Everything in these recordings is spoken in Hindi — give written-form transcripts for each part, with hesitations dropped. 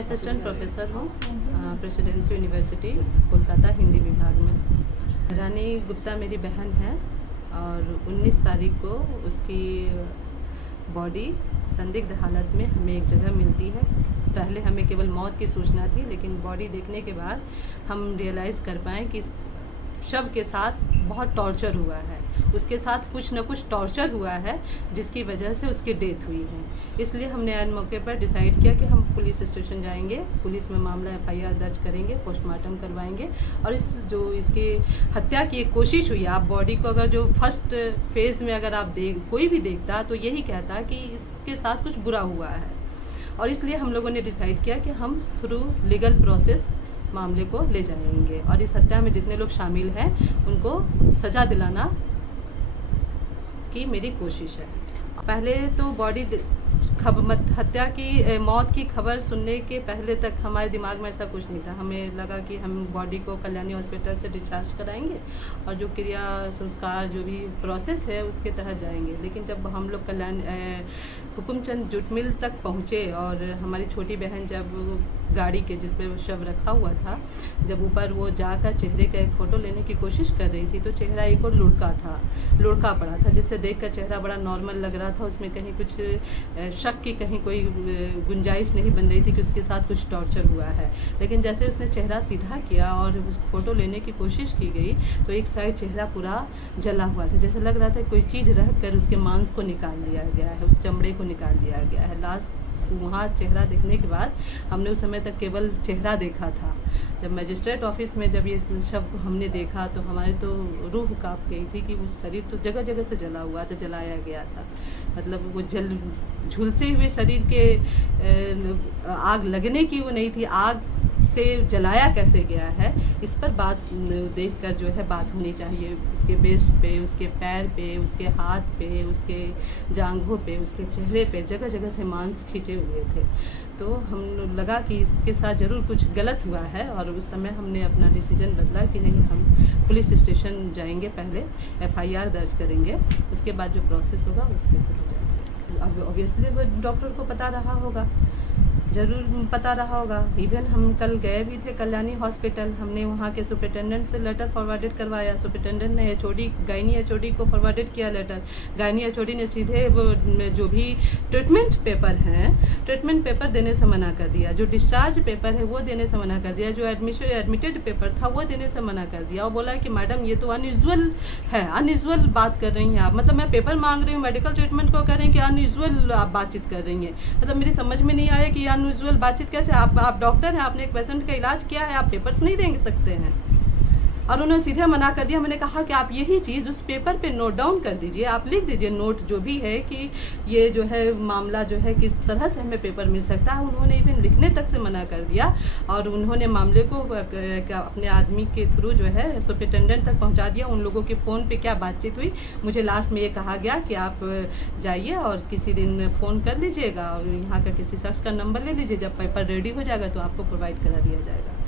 असिस्टेंट प्रोफेसर हूँ प्रेसिडेंसी यूनिवर्सिटी कोलकाता हिंदी विभाग में। रानी गुप्ता मेरी बहन है और 19 तारीख को उसकी बॉडी संदिग्ध हालत में हमें एक जगह मिलती है। पहले हमें केवल मौत की सूचना थी, लेकिन बॉडी देखने के बाद हम रियलाइज़ कर पाएँ कि शव के साथ बहुत टॉर्चर हुआ है, उसके साथ कुछ न कुछ टॉर्चर हुआ है जिसकी वजह से उसकी डेथ हुई है। इसलिए हमने आज मौके पर डिसाइड किया कि हम पुलिस स्टेशन जाएंगे, पुलिस में मामला FIR दर्ज करेंगे, पोस्टमार्टम करवाएंगे और इसकी हत्या की एक कोशिश हुई। आप बॉडी को अगर जो फर्स्ट फेज़ में अगर आप कोई भी देखता तो यही कहता कि इसके साथ कुछ बुरा हुआ है, और इसलिए हम लोगों ने डिसाइड किया कि हम थ्रू लीगल प्रोसेस मामले को ले जाएंगे और इस हत्या में जितने लोग शामिल हैं उनको सज़ा दिलाना की मेरी कोशिश है। पहले तो बॉडी हत्या की मौत की खबर सुनने के पहले तक हमारे दिमाग में ऐसा कुछ नहीं था। हमें लगा कि हम बॉडी को कल्याणी हॉस्पिटल से डिस्चार्ज कराएंगे और जो क्रिया संस्कार जो भी प्रोसेस है उसके तहत जाएंगे। लेकिन जब हम लोग हुकुमचंद जूट मिल तक पहुँचे और हमारी छोटी बहन जब गाड़ी के जिस पे शव रखा हुआ था, जब ऊपर वो जाकर चेहरे का एक फ़ोटो लेने की कोशिश कर रही थी तो चेहरा एक और लुढ़का पड़ा था, जिससे देखकर चेहरा बड़ा नॉर्मल लग रहा था। उसमें कहीं कुछ शक की कहीं कोई गुंजाइश नहीं बन रही थी कि उसके साथ कुछ टॉर्चर हुआ है। लेकिन जैसे उसने चेहरा सीधा किया और उस फ़ोटो लेने की कोशिश की गई तो एक साइड चेहरा पूरा जला हुआ था, जैसे लग रहा था कोई चीज़ रख कर उसके मांस को निकाल लिया गया है, उस चमड़े को निकाल लिया गया है। लास्ट वहाँ चेहरा देखने के बाद हमने उस समय तक केवल चेहरा देखा था। जब मजिस्ट्रेट ऑफिस में जब ये शव हमने देखा तो हमारी तो रूह काँप गई थी कि वो शरीर तो जगह जगह से जला हुआ था, जलाया गया था। मतलब वो झुलसे हुए शरीर के आग लगने की वो नहीं थी, आग से जलाया कैसे गया है इस पर बात देखकर जो है बात होनी चाहिए। उसके बेस्ट पे, उसके पैर पे, उसके हाथ पे, उसके जांघों पे, उसके चेहरे पे जगह जगह से मांस खींचे हुए थे। तो हम लगा कि इसके साथ ज़रूर कुछ गलत हुआ है और उस समय हमने अपना डिसीजन बदला कि नहीं, हम पुलिस स्टेशन जाएंगे, पहले FIR दर्ज करेंगे, उसके बाद जो प्रोसेस होगा उसके थ्रू जाएंगे। अब ऑब्वियसली वो डॉक्टर को पता रहा होगा, ज़रूर पता रहा होगा। इवन हम कल गए भी थे कल्याणी हॉस्पिटल, हमने वहाँ के सुपरिटेंडेंट से लेटर फॉरवर्डेड करवाया। सुपरिटेंडेंट ने गायनी HOD को फॉरवर्डेड किया लेटर। गायनी HOD ने सीधे वो जो भी ट्रीटमेंट पेपर हैं, ट्रीटमेंट पेपर देने से मना कर दिया। जो डिस्चार्ज पेपर है वो देने से मना कर दिया। जो एडमिटेड पेपर था वो देने से मना कर दिया और बोला कि मैडम ये तो अनयूजुअल है, अनयूजुअल बात कर रही हैं आप। मतलब मैं पेपर मांग रही हूँ, मेडिकल ट्रीटमेंट को कह रहे हैं कि अनयूजुअल आप बातचीत कर रही हैं। मतलब मेरी समझ में नहीं आया कि अनयूजुअल बातचीत कैसे। आप डॉक्टर हैं, आपने एक पेशेंट का इलाज किया है, आप पेपर्स नहीं दे सकते हैं। और उन्होंने सीधे मना कर दिया। मैंने कहा कि आप यही चीज़ उस पेपर पे नोट डाउन कर दीजिए, आप लिख दीजिए नोट जो भी है कि ये जो है मामला जो है किस तरह से हमें पेपर मिल सकता है। उन्होंने इवन लिखने तक से मना कर दिया और उन्होंने मामले को अपने आदमी के थ्रू जो है सुपरिटेंडेंट तक पहुंचा दिया। उन लोगों के फ़ोन पे क्या बातचीत हुई, मुझे लास्ट में ये कहा गया कि आप जाइए और किसी दिन फ़ोन कर लीजिएगा और यहाँ का किसी शख्स का नंबर ले लीजिए, जब पेपर रेडी हो जाएगा तो आपको प्रोवाइड करा दिया जाएगा।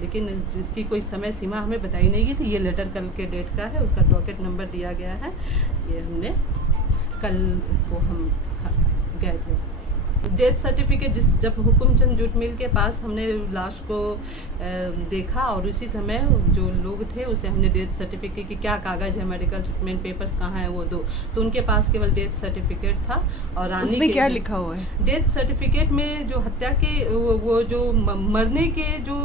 लेकिन इसकी कोई समय सीमा हमें बताई नहीं गई थी। ये लेटर कल के डेट का है, उसका डॉकेट नंबर दिया गया है। ये हमने कल इसको हम गए थे। डेथ सर्टिफिकेट जब हुकुमचंद जूट मिल के पास हमने लाश को देखा और उसी समय जो लोग थे उसे हमने डेथ सर्टिफिकेट की क्या कागज़ है, मेडिकल ट्रीटमेंट पेपर्स कहाँ है वो दो, तो उनके पास केवल डेथ सर्टिफिकेट था। और रानी उसमें क्या लिखा हुआ है? डेथ सर्टिफिकेट में जो हत्या के वो जो मरने के जो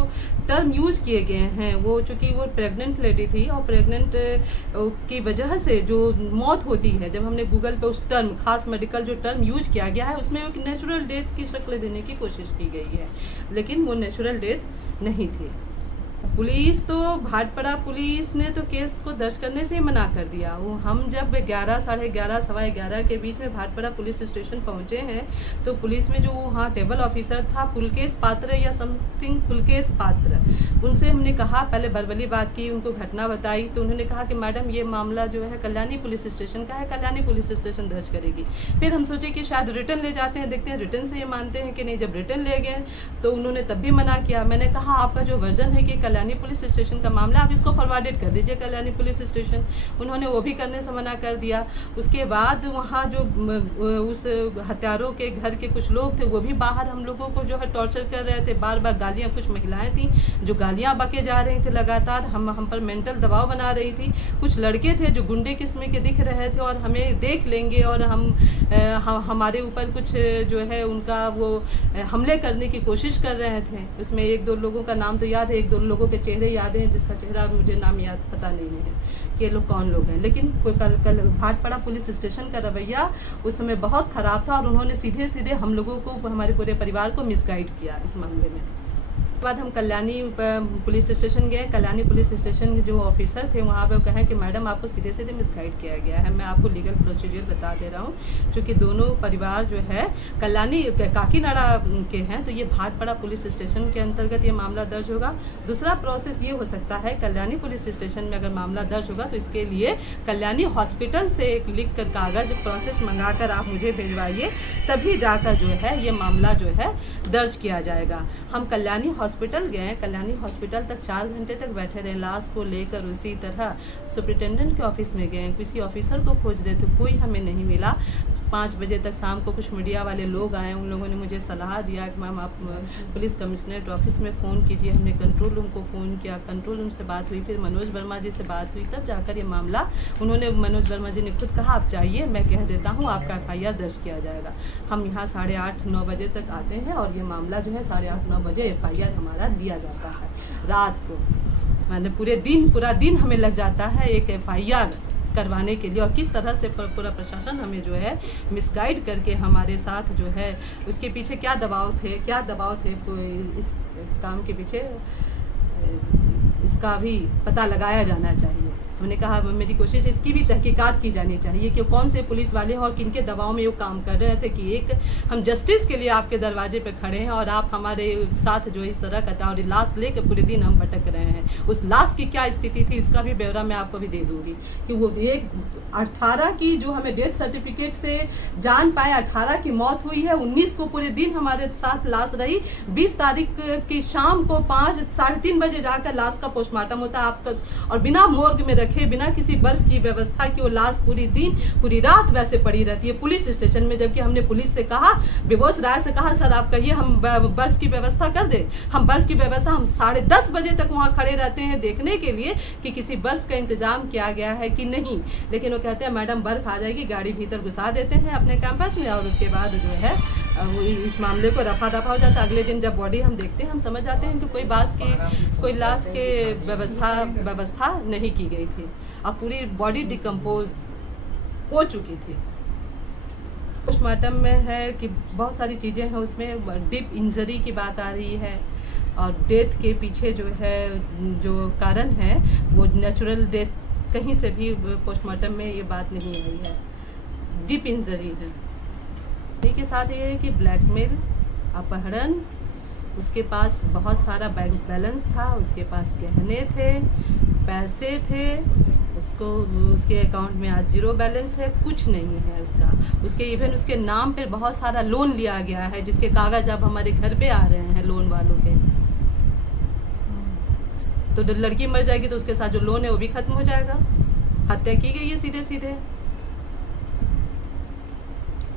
टर्म यूज़ किए गए हैं, वो चूँकि वो प्रेग्नेंट लेडी थी और प्रेग्नेंट की वजह से जो मौत होती है, जब हमने गूगल पे उस टर्म खास मेडिकल जो टर्म यूज किया गया है उसमें एक नेचुरल डेथ की शक्ल देने की कोशिश की गई है, लेकिन वो नेचुरल डेथ नहीं थी। पुलिस तो भाटपड़ा पुलिस ने तो केस को दर्ज करने से ही मना कर दिया। वो हम जब 11, साढ़े 11, सवा 11 के बीच में भाटपड़ा पुलिस स्टेशन पहुंचे हैं तो पुलिस में जो वहाँ टेबल ऑफिसर था पुलकेश पात्र या समथिंग पुलकेश पात्र, उनसे हमने कहा, पहले बरबली बात की, उनको घटना बताई तो उन्होंने कहा कि मैडम ये मामला जो है कल्याणी पुलिस स्टेशन का है, कल्याणी पुलिस स्टेशन दर्ज करेगी। फिर हम सोचे कि शायद रिटर्न ले जाते हैं, देखते हैं रिटर्न से ये मानते हैं कि नहीं। जब रिटर्न ले गए तो उन्होंने तब भी मना किया। मैंने कहा आपका जो वर्जन है कि कल्याणी कल्याणी पुलिस स्टेशन का मामला, आप इसको फॉरवर्डेड कर दीजिए कल्याणी पुलिस स्टेशन। उन्होंने वो भी करने से मना कर दिया। उसके बाद वहाँ जो उस हत्यारों के घर के कुछ लोग थे वो भी बाहर हम लोगों को जो है टॉर्चर कर रहे थे, बार बार गालियाँ, कुछ महिलाएं थी जो गालियाँ बके जा रही थी लगातार, हम पर मेंटल दबाव बना रही थी। कुछ लड़के थे जो गुंडे किस्म के दिख रहे थे और हमें देख लेंगे और हमारे ऊपर कुछ जो है उनका वो हमले करने की कोशिश कर रहे थे। उसमें 1-2 लोगों का नाम तो याद है, 1-2 लोगों के चेहरे याद हैं, जिसका चेहरा मुझे नाम याद पता नहीं है कि ये लोग कौन लोग हैं। लेकिन कल भाटपाड़ा पुलिस स्टेशन का रवैया उस समय बहुत ख़राब था और उन्होंने सीधे सीधे हम लोगों को, हमारे पूरे परिवार को मिसगाइड किया इस मामले में। बाद हम कल्याणी पुलिस स्टेशन गए। कल्याणी पुलिस स्टेशन के जो ऑफिसर थे वहाँ पे वो कहें कि मैडम आपको सीधे सीधे मिसगाइड किया गया है। मैं आपको लीगल प्रोसीजर बता दे रहा हूँ, क्योंकि दोनों परिवार जो है कल्याणी काकीनाडा के हैं, तो ये भाटपाड़ा पुलिस स्टेशन के अंतर्गत ये मामला दर्ज होगा। दूसरा प्रोसेस ये हो सकता है, कल्याणी पुलिस स्टेशन में अगर मामला दर्ज होगा तो इसके लिए कल्याणी हॉस्पिटल से एक लिख कर कागज प्रोसेस मंगा कर आप मुझे भिजवाइए, तभी जाकर जो है ये मामला जो है दर्ज किया जाएगा। हम कल्याणी हॉस्पिटल गए, कल्याणी हॉस्पिटल तक 4 घंटे तक बैठे रहे लाश को लेकर। उसी तरह सुप्रिटेंडेंट के ऑफिस में गए, किसी ऑफिसर को खोज रहे थे, कोई हमें नहीं मिला। 5 बजे तक शाम को कुछ मीडिया वाले लोग आए, उन लोगों ने मुझे सलाह दिया कि मैम आप पुलिस कमिश्नरेट ऑफिस में फ़ोन कीजिए। हमने कंट्रोल रूम को फ़ोन किया, कंट्रोल रूम से बात हुई, फिर मनोज वर्मा जी से बात हुई, तब जाकर ये मामला उन्होंने, मनोज वर्मा जी ने खुद कहा आप चाहिए, मैं कह देता हूँ आपका FIR दर्ज किया जाएगा। हम यहाँ 8:30-9 बजे तक आते हैं और ये मामला जो है 8:30-9 बजे FIR हमारा दिया जाता है रात को। मैंने पूरा दिन हमें लग जाता है एक FIR करवाने के लिए, और किस तरह से पूरा प्रशासन हमें जो है मिसगाइड करके हमारे साथ जो है, उसके पीछे क्या दबाव थे इस काम के पीछे, इसका भी पता लगाया जाना चाहिए। उन्होंने कहा मेरी कोशिश इसकी भी तहकीकात की जानी चाहिए कि कौन से पुलिस वाले हैं और किनके दबाव में वो काम कर रहे थे कि एक हम जस्टिस के लिए आपके दरवाजे पे खड़े हैं और आप हमारे साथ जो इस तरह का, और लाश लेकर पूरे दिन हम भटक रहे हैं। उस लाश की क्या स्थिति थी इसका भी ब्यौरा मैं आपको भी दे दूँगी कि वो एक 18 की जो हमें डेथ सर्टिफिकेट से जान पाए, 18 की मौत हुई है, 19 को पूरे दिन हमारे साथ लाश रही, 20 तारीख की शाम को 5-3:30 बजे जाकर लाश का पोस्टमार्टम होता है आपका, और बिना मोर्ग में रखे, बिना किसी बर्फ की व्यवस्था की वो लाश पूरी रात वैसे पड़ी रहती है पुलिस स्टेशन में। जबकि हमने पुलिस से कहा, बेबोस राय से कहा सर आप कहिए हम बर्फ की व्यवस्था कर दे। हम बर्फ की व्यवस्था, हम 10:30 बजे तक वहाँ खड़े रहते हैं देखने के लिए कि किसी बर्फ का इंतजाम किया गया है कि नहीं। लेकिन वो कहते हैं मैडम बर्फ आ जाएगी, गाड़ी भीतर घुसा देते हैं अपने कैंपस में, और उसके बाद जो है वो इस मामले को रफा दफा हो जाता है। अगले दिन जब बॉडी हम देखते हैं हम समझ जाते हैं कि कोई लाश के व्यवस्था नहीं की गई थी और पूरी बॉडी डिकम्पोज हो चुकी थी। पोस्टमार्टम में है कि बहुत सारी चीज़ें हैं, उसमें डीप इंजरी की बात आ रही है और डेथ के पीछे जो है जो कारण है वो नेचुरल डेथ, कहीं से भी पोस्टमार्टम में ये बात नहीं आई है, डीप इंजरी है। इसी के साथ ये है कि ब्लैकमेल, अपहरण, उसके पास बहुत सारा बैंक बैलेंस था, उसके पास गहने थे, पैसे थे, उसके अकाउंट में आज 0 बैलेंस है, कुछ नहीं है उसके इवन उसके नाम पे बहुत सारा लोन लिया गया है जिसके कागज अब हमारे घर पे आ रहे हैं लोन वालों के। तो लड़की मर जाएगी तो उसके साथ जो लोन है वो भी खत्म हो जाएगा। हत्या की गई है सीधे सीधे।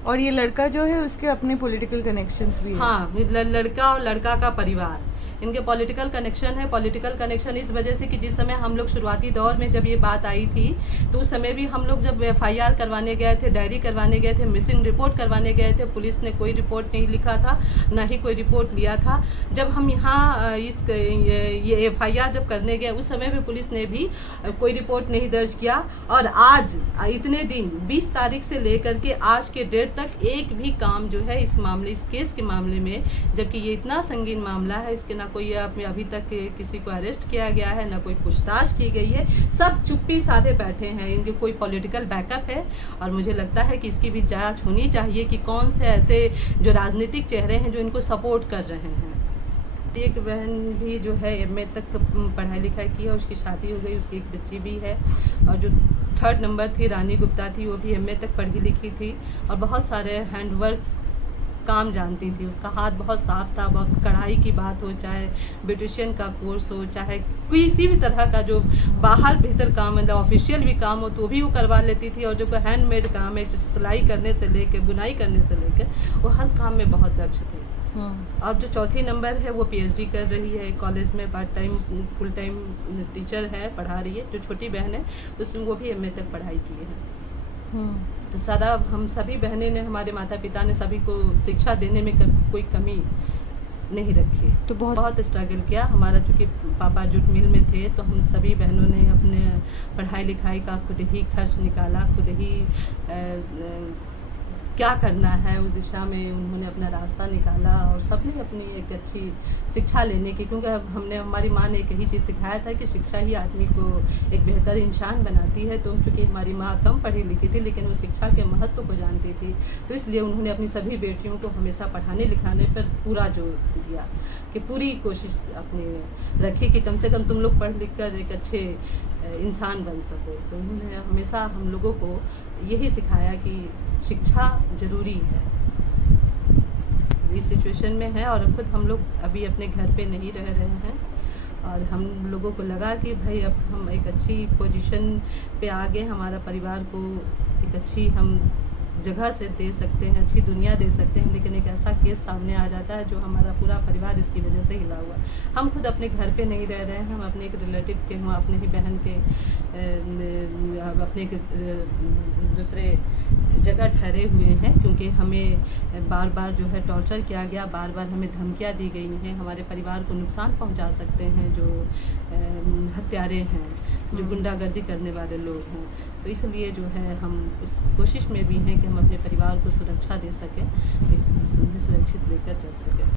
और ये लड़का जो है उसके अपने पॉलिटिकल कनेक्शंस भी है। हाँ, लड़का और लड़का का परिवार, इनके पॉलिटिकल कनेक्शन है। पॉलिटिकल कनेक्शन इस वजह से कि जिस समय हम लोग शुरुआती दौर में जब ये बात आई थी तो उस समय भी हम लोग जब FIR करवाने गए थे, डायरी करवाने गए थे, मिसिंग रिपोर्ट करवाने गए थे, पुलिस ने कोई रिपोर्ट नहीं लिखा था, ना ही कोई रिपोर्ट लिया था। जब हम यहाँ ये FIR जब करने गए उस समय भी पुलिस ने भी कोई रिपोर्ट नहीं दर्ज किया। और आज इतने दिन 20 तारीख से लेकर के आज के डेट तक एक भी काम जो है इस मामले, इस केस के मामले में, जबकि ये इतना संगीन मामला है, इसके ना कोई अभी तक किसी को अरेस्ट किया गया है, ना कोई पूछताछ की गई है, सब चुप्पी साधे बैठे हैं। इनके कोई पॉलिटिकल बैकअप है और मुझे लगता है कि इसकी भी जांच होनी चाहिए कि कौन से ऐसे जो राजनीतिक चेहरे हैं जो इनको सपोर्ट कर रहे हैं। एक बहन भी जो है MA तक पढ़ाई लिखाई की है, उसकी शादी हो गई, उसकी एक बच्ची भी है। और जो 3rd नंबर थी रानी गुप्ता थी, वो भी MA तक पढ़ी लिखी थी और बहुत सारे हैंडवर्क काम जानती थी, उसका हाथ बहुत साफ था। बहुत कढ़ाई की बात हो, चाहे ब्यूटिशियन का कोर्स हो, चाहे किसी भी तरह का जो बाहर भीतर काम मतलब ऑफिशियल भी काम हो तो भी वो करवा लेती थी। और जो हैंडमेड काम है, सिलाई करने से लेकर बुनाई करने से लेकर वो हर काम में बहुत दक्ष थी। और जो चौथी नंबर है वो पीएचडी कर रही है कॉलेज में, part time full time teacher है, पढ़ा रही है। जो छोटी बहन है उसने वो भी एमए तक पढ़ाई की है। तो सारा हम सभी बहनें ने, हमारे माता पिता ने सभी को शिक्षा देने में कोई कमी नहीं रखी। तो बहुत स्ट्रगल किया। हमारा चूँकि पापा जूट मिल में थे तो हम सभी बहनों ने अपने पढ़ाई लिखाई का खुद ही खर्च निकाला, खुद ही क्या करना है उस दिशा में उन्होंने अपना रास्ता निकाला। और सबने अपनी एक अच्छी शिक्षा लेने की, क्योंकि हमने, हमारी माँ ने एक ही चीज़ सिखाया था कि शिक्षा ही आदमी को एक बेहतर इंसान बनाती है। तो चूँकि हमारी माँ कम पढ़ी लिखी थी लेकिन वो शिक्षा के महत्व को जानती थी, तो इसलिए उन्होंने अपनी सभी बेटियों को हमेशा पढ़ाने लिखाने पर पूरा जोर दिया कि पूरी कोशिश अपनी रखी कि कम से कम तुम लोग पढ़ लिख कर एक अच्छे इंसान बन सको। तो उन्होंने हमेशा हम लोगों को यही सिखाया कि शिक्षा ज़रूरी है। इस सिचुएशन में है और खुद हम लोग अभी अपने घर पे नहीं रह रहे हैं और हम लोगों को लगा कि भाई अब हम एक अच्छी पोजीशन पे आ गए, हमारा परिवार को एक अच्छी हम जगह से दे सकते हैं, अच्छी दुनिया दे सकते हैं। लेकिन एक ऐसा केस सामने आ जाता है जो हमारा पूरा परिवार इसकी वजह से हिला हुआ। हम खुद अपने घर पे नहीं रह रहे हैं, हम अपने एक रिलेटिव के, हम अपने ही बहन के अपने एक दूसरे जगह ठहरे हुए हैं, क्योंकि हमें बार बार जो है टॉर्चर किया गया, बार बार हमें धमकियाँ दी गई हैं, हमारे परिवार को नुकसान पहुंचा सकते हैं जो हत्यारे हैं, जो गुंडागर्दी करने वाले लोग हैं। तो इसलिए जो है हम इस कोशिश में भी हैं कि हम अपने परिवार को सुरक्षा दे सकें, एक सुरक्षित लेकर चल सकें।